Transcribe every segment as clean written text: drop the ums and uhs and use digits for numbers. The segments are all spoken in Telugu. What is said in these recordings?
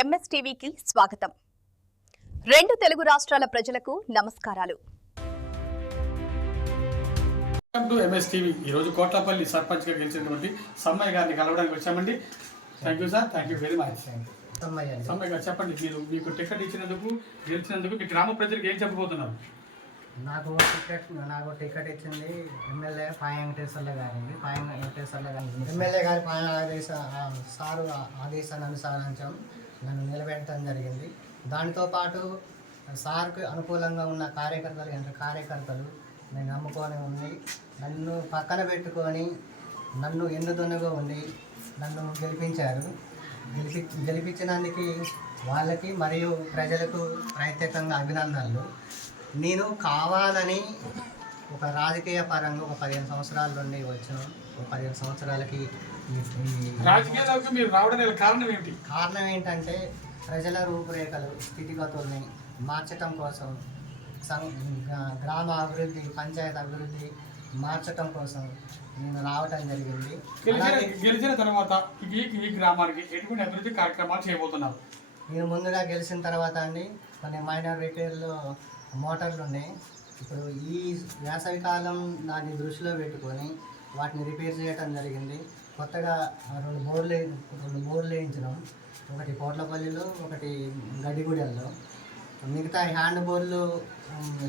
ఎంఎస్టీవీకి స్వాగతం. రెండు తెలుగు రాష్ట్రాల ప్రజలకు నమస్కారాలు. ఎంఎస్టీవీ ఈరోజు కోట్లపల్లి సర్పంచ్గా గెలిచినటువంటి సమ్మయ్య గారిని కలవడానికి వచ్చామండి. Thank you sir, thank you very much. Sammayya గారు చెప్పండి, మీకు టికెట్ ఇచ్చినందుకు గెలిచినందుకు మీ గ్రామ ప్రజలకు ఏం చెప్పబోతున్నారు? నాకు టికెట్ ఇచ్చింది ఎమ్మెల్యే పాయ వెంకటేశ్వర్ల గారండి. ఎమ్మెల్యే గారి సారు ఆదేశాన్ని అనుసరించడం నన్ను నిలబెట్టడం జరిగింది. దానితో పాటు సార్కు అనుకూలంగా ఉన్న కార్యకర్తలు నేను నమ్ముకొని ఉండి నన్ను పక్కన పెట్టుకొని నన్ను ఎన్నుదొన్నుగా ఉండి నన్ను గెలిపించారు. గెలిపించినందుకు వాళ్ళకి మరియు ప్రజలకు ప్రత్యేకంగా అభినందనలు. నేను కావాలని ఒక రాజకీయ పరంగా ఒక 15 సంవత్సరాల నుండి వచ్చాను. ఒక 15 సంవత్సరాలకి రాజకీయాలకు మీరు రావడానికి కారణం ఏంటంటే ప్రజల రూపురేఖలు స్థితిగతుల్ని మార్చటం కోసం, గ్రామ అభివృద్ధి, పంచాయతీ అభివృద్ధి మార్చటం కోసం నేను రావటం జరిగింది. గెలిచిన తర్వాత ఈ గ్రామానికి ఎటువంటి అభివృద్ధి కార్యక్రమాలు చేయబోతున్నారు? నేను ముందుగా గెలిచిన తర్వాత అండి కొన్ని మైనర్ రిపేర్లు మోటార్లు ఉన్నాయి. ఇప్పుడు ఈ వేసవికాలం దాన్ని దృష్టిలో పెట్టుకొని వాటిని రిపేర్ చేయడం జరిగింది. కొత్తగా రెండు బోర్లు వేయించడం, ఒకటి కోట్లపల్లిలో, ఒకటి గడ్డిగూడెల్లో. మిగతా హ్యాండ్ బోర్లు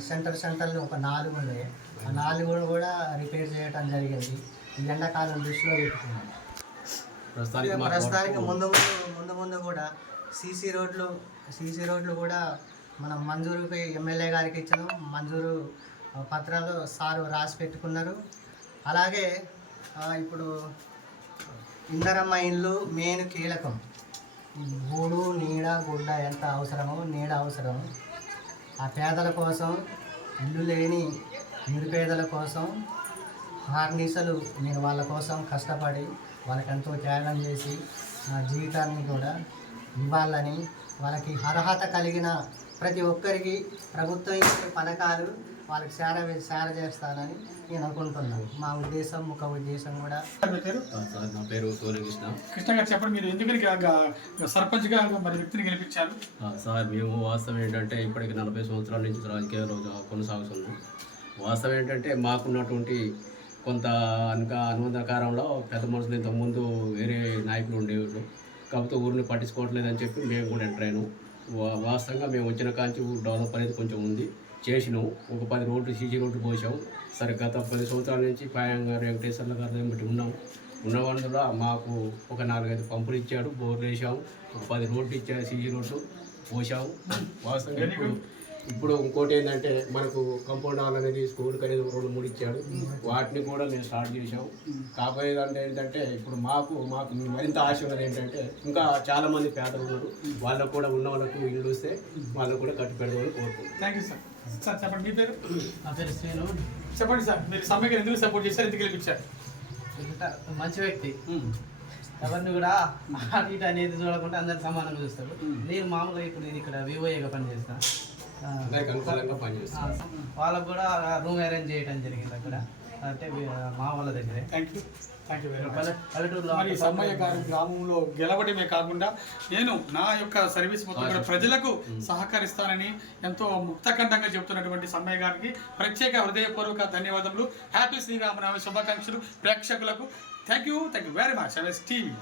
సెంటర్లు ఒక 4 ఉన్నాయి. ఆ 4 కూడా రిపేర్ చేయడం జరిగింది. ఈ ఎండాకాలం దృష్టిలో పెట్టుకున్నాం. ప్రస్తుతానికి ముందు కూడా సీసీ రోడ్లు కూడా మనం మంజూరుపై ఎమ్మెల్యే గారికి ఇచ్చాను. మంజూరు పత్రాలు సారు రాసి పెట్టుకున్నారు. అలాగే ఇప్పుడు ఇందరమ్మ ఇల్లు మెయిన్ కీలకం. గూడు, నీడ, గుడ్డ ఎంత అవసరమో, నీడ అవసరం. ఆ పేదల కోసం, ఇల్లు లేని నిరుపేదల కోసం హార్నిసలు నేను వాళ్ళ కోసం కష్టపడి వాళ్ళకి ఎంతో త్యాగం చేసి నా జీవితాన్ని కూడా ఇవ్వాలని, వాళ్ళకి అర్హత కలిగిన ప్రతి ఒక్కరికి ప్రభుత్వం ఇచ్చే పథకాలు వాళ్ళకి సేర చేస్తానని నేను అనుకుంటున్నాను. మా ఉద్దేశం, ముఖ ఉద్దేశం కూడా. నా పేరు సూర్యకృష్ణ. కృష్ణ గారు చెప్పండి, మీరు ఎందుకు సర్పంచ్గా మరి వ్యక్తిని గెలిపించారు? సార్, మేము వాస్తవం ఏంటంటే ఇప్పటికి 40 సంవత్సరాల నుంచి రాజకీయాల్లో కొనసాగుతున్నాం. వాస్తవం ఏంటంటే మాకున్నటువంటి కొంత అనుబంధకారంలో పెద్ద మనుషులు ఇంతకుముందు వేరే నాయకులు ఉండేవాళ్ళు. కాకపోతే ఊరిని పట్టించుకోవట్లేదని చెప్పి మేము కూడా ఎంటర్ అయినాం. వాస్తవంగా మేము వచ్చిన కాంచి డెవలప్ అనేది కొంచెం ఉంది, చేసినాం. ఒక 10 రోడ్లు సీసీ రోడ్లు పోసాం. సరే, గత 10 సంవత్సరాల నుంచి పాయంగా వెంకటేశ్వర్ల గారు బట్టి ఉన్నవాళ్ళలో మాకు ఒక 4-5 పంపులు ఇచ్చాడు, బోర్లు వేసాము, ఒక 10 రోడ్లు ఇచ్చాడు, సీసీ రోడ్లు పోసాము. వాస్తవంగా ఇప్పుడు ఇంకోటి ఏంటంటే మనకు కాంపౌండ్ హాల్ అనేది స్కూల్కి అనేది 2-3 ఇచ్చాడు. వాటిని కూడా మేము స్టార్ట్ చేసాము. కాబోయేది అంటే ఏంటంటే ఇప్పుడు మాకు మరింత ఆశ ఉన్నది ఏంటంటే ఇంకా చాలామంది పేదలు ఉన్నారు, వాళ్ళకు కూడా ఉన్న వాళ్ళకు ఇల్లు వస్తే వాళ్ళకు కూడా కట్టి పెడదామని కోరుకుంటున్నాం. Thank you sir. సార్ చెప్పండి, మీ పేరు? నా పేరు శ్రీను. చెప్పండి సార్, మీరు సమ్మెకి ఎందుకు సపోర్ట్ చేశారు, ఎందుకు గెలిపించారు? మంచి వ్యక్తి, ఎవరిని కూడా అటు అనేది చూడకుండా అందరు సమానంగా చూస్తారు. నేను మామూలుగా ఇప్పుడు నేను ఇక్కడ వివోఏగా పనిచేస్తాను. వాళ్ళకు కూడా రూమ్ అరేంజ్ చేయడం జరిగింది అక్కడ, అంటే మా వాళ్ళ దగ్గరే. మరి సమ్మయ్య గారి గ్రామంలో గెలవడమే కాకుండా నేను నా యొక్క సర్వీస్ మొత్తం కూడా ప్రజలకు సహకరిస్తానని ఎంతో ముక్తకంఠంగా చెబుతున్నటువంటి సమ్మయ్య గారికి ప్రత్యేక హృదయపూర్వక ధన్యవాదములు. హ్యాపీ శ్రీరామనవమి శుభాకాంక్షలు ప్రేక్షకులకు. Thank you very much. MSTV.